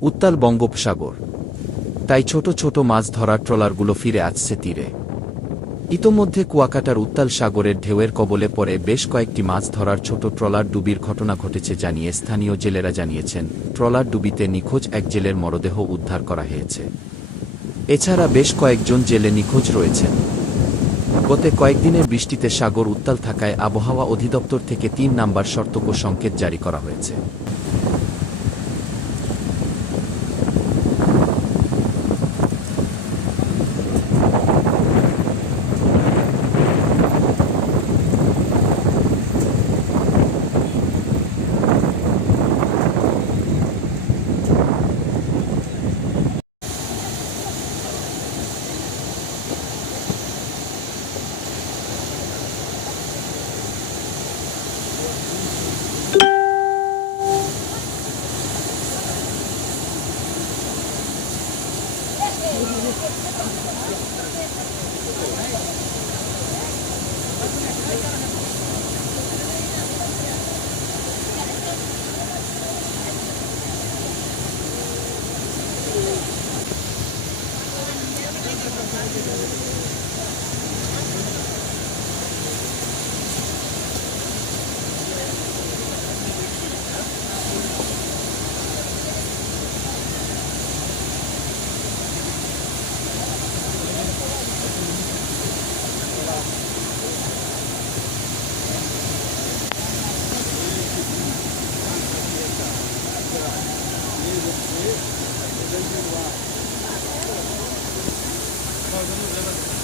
উত্তাল বঙ্গোপসাগর, তাই ছোট ছোট মাছ ধরার ট্রলারগুলো ফিরে আসছে তীরে। ইতোমধ্যে কুয়াকাটার উত্তাল সাগরের ঢেউয়ের কবলে পড়ে বেশ কয়েকটি মাছ ধরার ছোট ট্রলার ডুবির ঘটনা ঘটেছে জানিয়ে স্থানীয় জেলেরা জানিয়েছেন, ট্রলার ডুবিতে নিখোঁজ এক জেলের মরদেহ উদ্ধার করা হয়েছে। এছাড়া বেশ কয়েকজন জেলে নিখোঁজ রয়েছেন। গত কয়েকদিনের বৃষ্টিতে সাগর উত্তাল থাকায় আবহাওয়া অধিদপ্তর থেকে ৩ নম্বর সতর্ক সংকেত জারি করা হয়েছে। Wow.